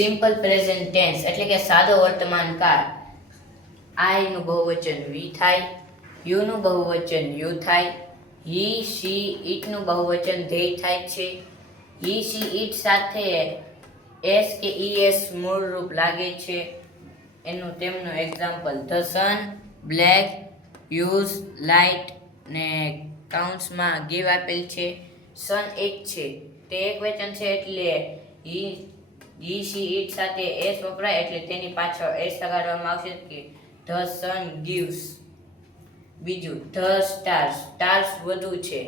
Simple present tense એટલે કે સાદો વર્તમાન કાળ. આઈ નું બહુવચન વી થાય, યુ નું બહુવચન યુ થાય, હી શી ઇટ નું બહુવચન ધે થાય છે. હી શી ઇટ સાથે એસ કે ઈએસ મૂળ રૂપ લાગે છે. એનું તેમનું example the sun, black, use, light ને કાઉન્ટ્સમાં ગીવ આપેલ છે. સન એક છે, તે એક વચન છે એટલે હી શી ઇટ સાથે એસ વપરાય એટલે તેની પાછળ એસ લગાડવામાં આવશે કે ધ સન ગીવ્સ. બીજું ધ સ્ટાર્સ, સ્ટાર્સ વધુ છે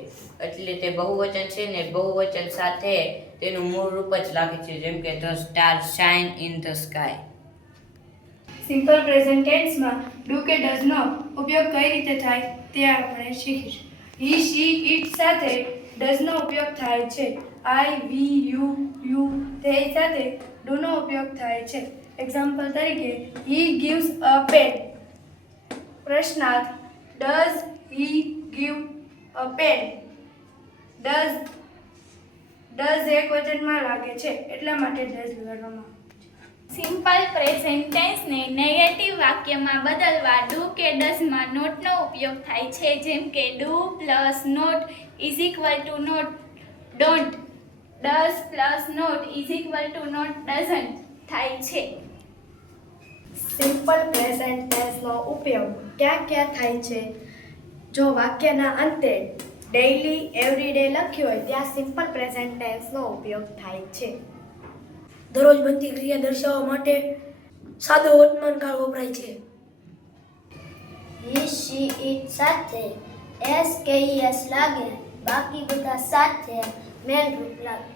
એટલે તે બહુવચન છે ને બહુવચન સાથે તેનું મૂળ રૂપ જ લાગે છે, જેમ કે the stars shine in the sky. Simple present ટેન્સમાં ડુ કે ડઝનો ઉપયોગ કઈ રીતે થાય તે આપણે શીખીશું. હી શી ઇટ સાથે ડઝનો ઉપયોગ થાય છે. આઈ વી યુ તે સાથે ડુનો ઉપયોગ થાય છે. એક્ઝામ્પલ તરીકે હી ગીવ્સ અ પેન. પ્રશ્નાર્થ does he give a pen. Does એક વચનમાં લાગે છે એટલા માટે ડઝ લગાડવામાં આવે. સિમ્પલ પ્રેઝન્ટ ટેન્સને નેગેટિવ વાક્યમાં બદલવા ડુ કે ડઝમાં નોટનો ઉપયોગ થાય છે, જેમ કે do plus not is equal to not don't. Does plus not is equal to not doesn't થાય છે. સિમ્પલ પ્રેઝન્ટ ટેન્સનો ઉપયોગ ક્યાં ક્યાં થાય છે? જો વાક્યના અંતે ડેઇલી એવરીડે લખ્યું હોય ત્યાં સિમ્પલ પ્રેઝન્ટ ટેન્સનો ઉપયોગ થાય છે. દરરોજ બનતી ક્રિયા દર્શાવવા માટે સાદો વર્તમાન કાળ વપરાય છે. હી શી ઇટ સાથે એસ કે ઈએસ લાગે, બાકી બધા સાથે મેન રૂપ લાગે.